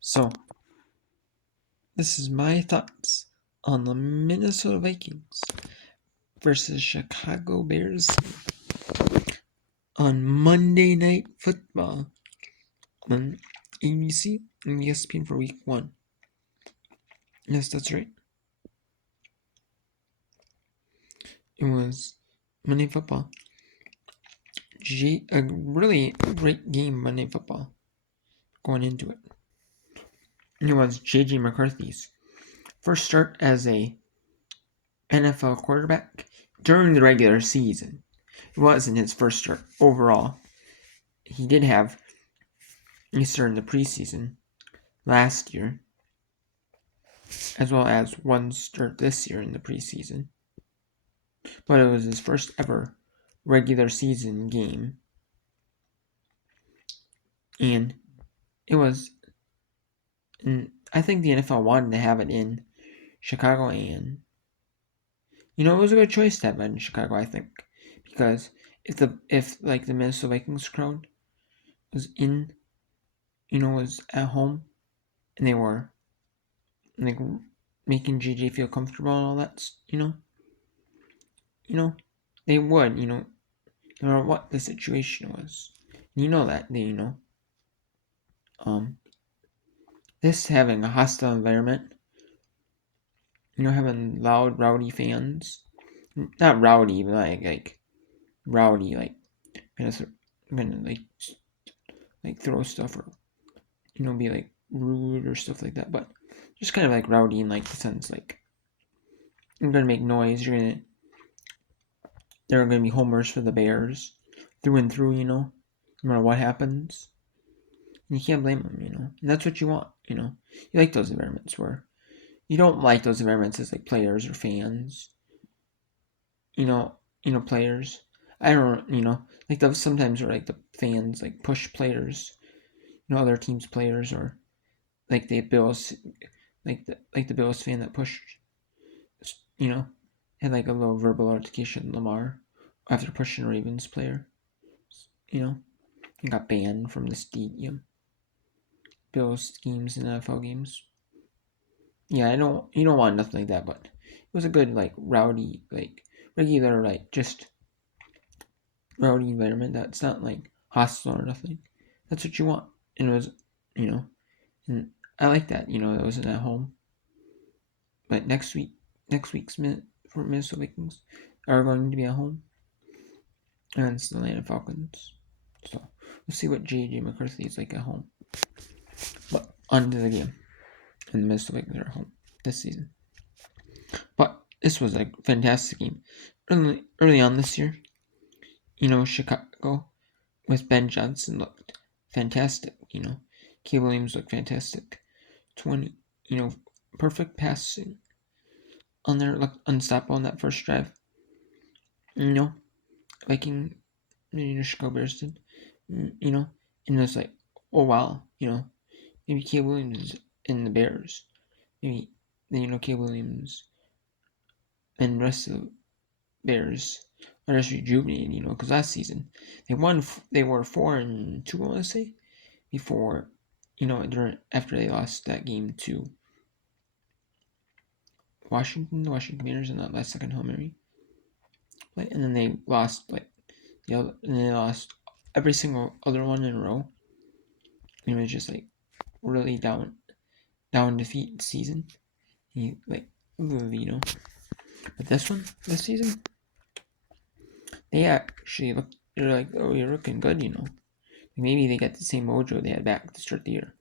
So, this is my thoughts on the Minnesota Vikings versus Chicago Bears on Monday Night Football on ABC and ESPN for Week 1. Yes, that's right. It was Monday Football. A really great game, Monday Football, going into it. It was J.J. McCarthy's first start as a NFL quarterback during the regular season. It wasn't his first start overall. He started in the preseason last year, as well as one start this year in the preseason. But it was his first ever regular season game. And it was, and I think the NFL wanted to have it in Chicago, and it was a good choice to have it in Chicago, I think, because if the Minnesota Vikings crowd was was at home and they were like making JJ feel comfortable and all that, they would, no matter what the situation was. That um, this having a hostile environment, having loud, rowdy fans, not rowdy, but like rowdy, like gonna like throw stuff or be like rude or stuff like that, but just kind of like rowdy in like the sense like you're gonna make noise. There are gonna be homers for the Bears through and through. No matter what happens, and you can't blame them. And that's what you want. You like those environments where you don't like those environments as like players or fans. Players. I don't. Like those sometimes where like the fans like push players. Other teams' players or like the Bills, like the Bills fan that pushed, had like a little verbal altercation with Lamar after pushing a Ravens player, and got banned from the stadium. Bills games and NFL games. Yeah, I don't, you don't want nothing like that, but it was a good like rowdy, like regular, like just rowdy environment that's not like hostile or nothing. That's what you want, and it was, and I like that. It wasn't at home. But next week's for Minnesota Vikings are going to be at home against the Atlanta Falcons. So we'll see what J.J. McCarthy is like at home. But on to the game, and the Minnesota Vikings are at home this season. But this was a fantastic game. Early on this year, Chicago with Ben Johnson looked fantastic. Caleb Williams looked fantastic. 20, perfect passing on there, looked unstoppable on that first drive. Viking, Chicago Bears did, and it was like, oh wow, maybe Caleb Williams and the Bears, maybe Caleb Williams and the rest of the Bears are just rejuvenated, because last season they were 4-2, I want to say, before, after they lost that game to the Washington Commanders in that last second Hail Mary, and then they lost and they lost every single other one in a row. It was just like really down defeat season. He like literally. But this season, they actually they're like, oh, you're looking good. Maybe they got the same mojo they had back to start the year.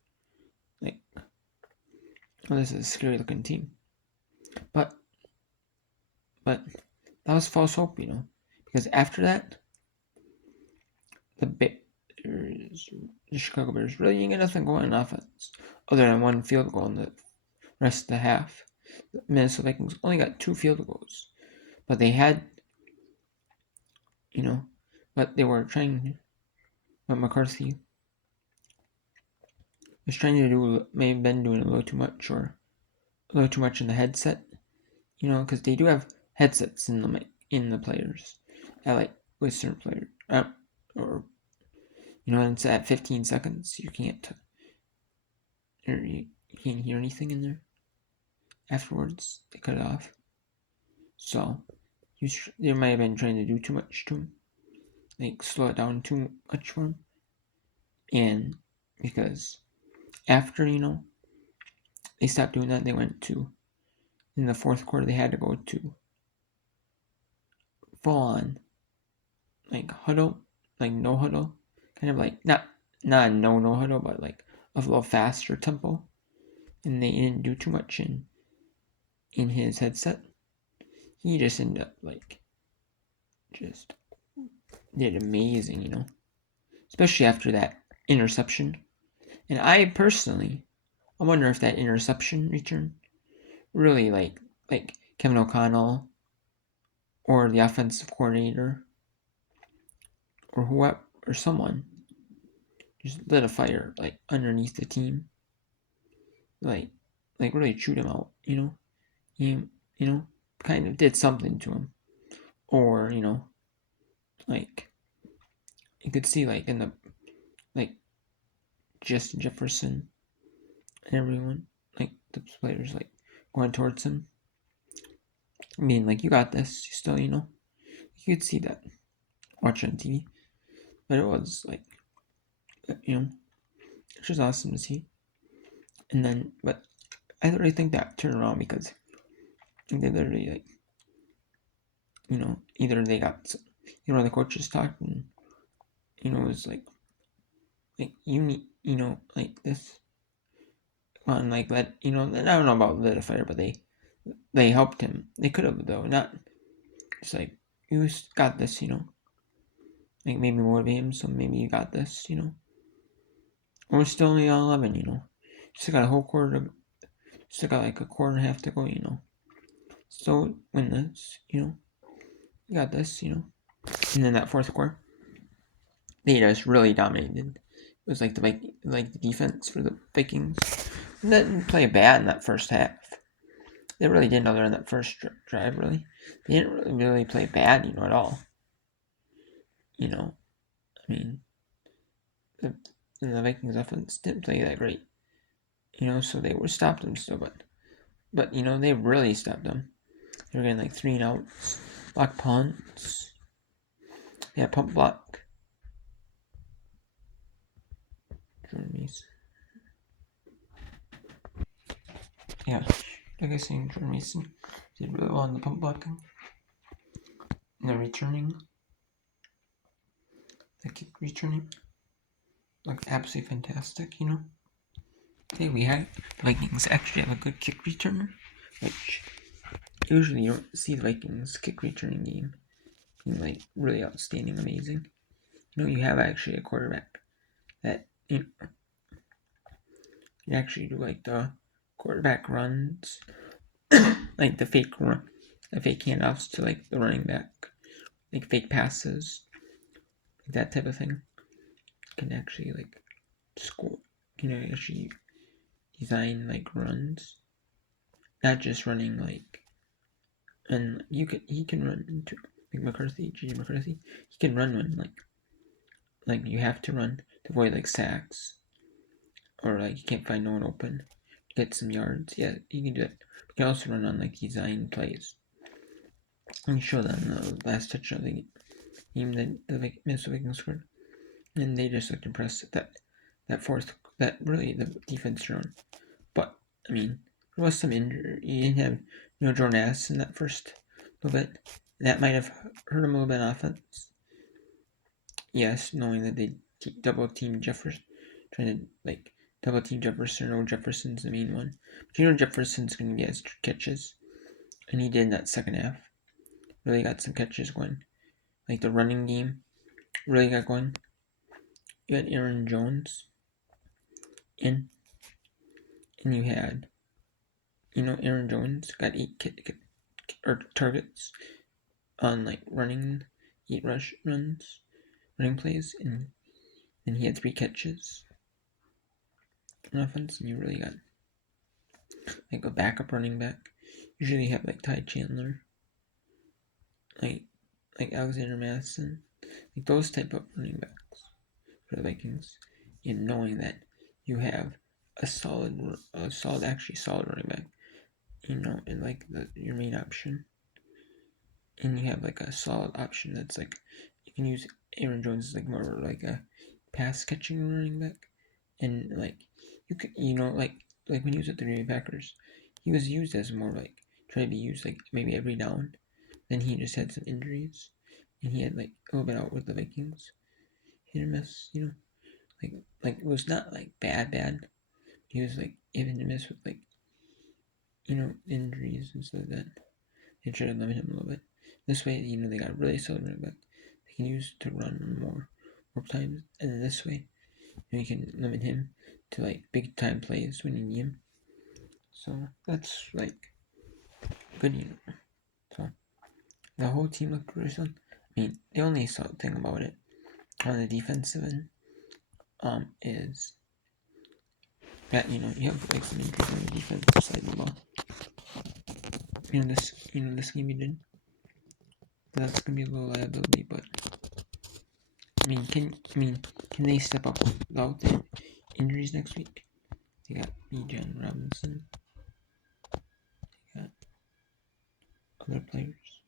Like, oh, this is a scary looking team. But that was false hope, because after that, the Chicago Bears really didn't get nothing going on offense other than one field goal in the rest of the half. The Minnesota Vikings only got 2 field goals, but they had, but they were trying. But McCarthy was trying to do, may have been doing a little too much or a little too much in the headset, because they do have headsets in the players. I like with certain players, or and it's at 15 seconds. You can't or you can't hear anything in there afterwards. They cut it off. So they might have been trying to do too much to him, like slow it down too much for him. And because after they stopped doing that, they went to in the fourth quarter they had to go to full on like huddle, like no huddle, kind of like not no huddle, but like a little faster tempo. And they didn't do too much in his headset. He just ended up like just did amazing, especially after that interception. And I wonder if that interception return really like Kevin O'Connell or the offensive coordinator or whoever or someone just lit a fire like underneath the team, like really chewed him out. He kind of did something to him, or like you could see like in the like Justin Jefferson and everyone, like the players like going towards him. I mean, like you got this. You still, you could see that watching on TV, but it was like, it's just awesome to see. And then, but I literally think that turned around because they literally like, either they got, the coaches talked and it was like you need, like this on like let I don't know about lit a fire, but they helped him. They could have though, not just like you got this. Like maybe motivate him, so maybe you got this. We're still only on 11. Still got a whole quarter. Still got like a quarter and a half to go. So win this. You got this. And then that fourth quarter, they just really dominated. It was like the defense for the Vikings. They didn't play bad in that first half. They really didn't, other than that first drive. Really, they didn't really play bad, at all. I mean, the Vikings offense didn't play that great. So they were stopped them still, but they really stopped them. They were getting like 3 and outs, block punts, yeah, pump block. Jordan Mason. Yeah, like I was saying, Jordan Mason did really well in the pump blocking. And the returning, the kick returning, looked absolutely fantastic. Today we had Vikings actually have a good kick returner, which usually you don't see the Vikings kick returning game being like really outstanding, amazing. You have actually a quarterback that you actually do like the quarterback runs, like the fake handoffs to like the running back, like fake passes, like that type of thing. Can actually like score, actually design like runs, not just running like. And he can run into like J.J. McCarthy. He can run when like you have to run to avoid like sacks, or like you can't find no one open, get some yards. Yeah, you can do it. You can also run on like design plays. And show them the last touchdown of the game that the Minnesota Vikings scored, and they just looked impressed that really the defense run. But I mean, there was some injury. You didn't have Jordan Addison in that first little bit. That might have hurt him a little bit on offense. Yes, knowing that they double team Jefferson, trying to like double team Jefferson, or Jefferson's the main one. But Jefferson's going to get his catches, and he did in that second half. Really got some catches going. Like the running game really got going. You had Aaron Jones in, and you had, Aaron Jones got 8 targets on like running, 8 running plays, and then he had 3 catches on offense, and you really got like a backup running back. Usually you have like Ty Chandler, like Alexander Madison, like those type of running backs for the Vikings, and knowing that you have a solid running back, and like your main option, and you have like a solid option that's like you can use Aaron Jones as like more like a pass catching running back, and like you could like when he was at the Green Bay Packers, he was used as more like try to be used like maybe every down. Then he just had some injuries, and he had like a little bit out with the Vikings, hit or miss, like it was not like bad. He was like hit or miss with like injuries and stuff like that. They tried to limit him a little bit. This way, they got really solid running back. They can use to run more times, and then this way, you can limit him to like big time plays when you need him. So that's like good, So the whole team looked really solid. I mean, the only thing about it on the defensive end, is that you have like some injuries on the defensive side of the ball. This game you did. That's gonna be a little liability, but can they step up without the injuries next week? They got Bijan Robinson. They got other players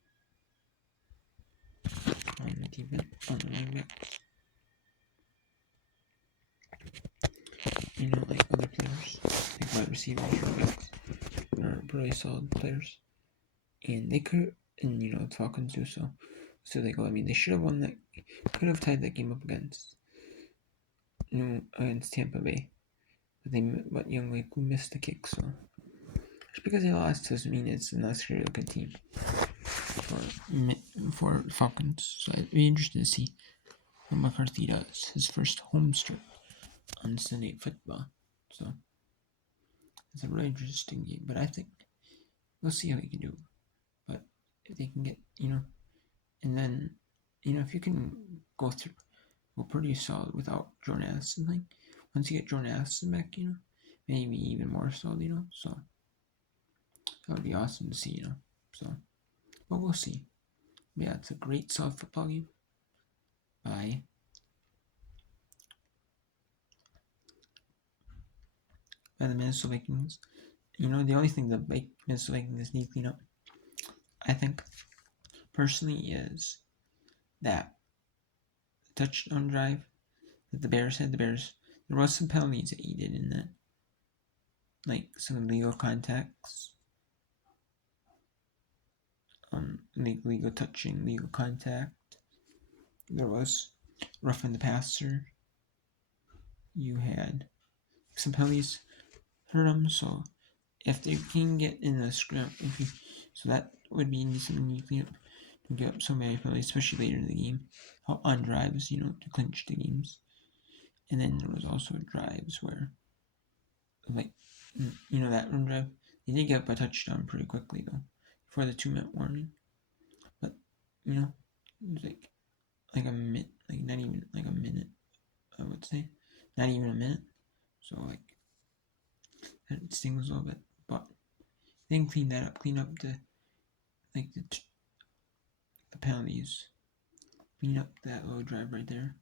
on the defense, on the running back. Like other players, like wide receivers, running backs, are really solid players, and they could, and the Falcons do so. So they go. I mean, they should have won that. Could have tied that game up against Tampa Bay, but Young Laku missed the kick. So just because they lost doesn't mean it's a necessarily a good team for Falcons. So I'd be interested to see what McCarthy does. His first home start on Sunday Night Football. So it's a really interesting game. But I think we'll see how he can do. But if they can get, and then, if you can go pretty solid without Jordan Addison, like once you get Jordan Addison back, maybe even more solid, So that would be awesome to see, So, but we'll see. Yeah, it's a great solid football game. By the Minnesota Vikings. The only thing the Minnesota Vikings need to clean up, I think, personally, is that touchdown drive that the Bears had. There was some penalties that he did in that, like some illegal contacts, legal touching, legal contact. There was roughing the passer. You had some penalties hurt him, so if they can get in the scrum, so that would be something you clean up. Don't give up so many penalties, especially later in the game. On drives, to clinch the games. And then there was also drives where, like, that run drive, they did get up a touchdown pretty quickly though, before the 2-minute warning. But it was like a minute, like not even like a minute, I would say, not even a minute. So like that stings a little bit, but then clean that up, clean up the penalties, clean up that little drive right there.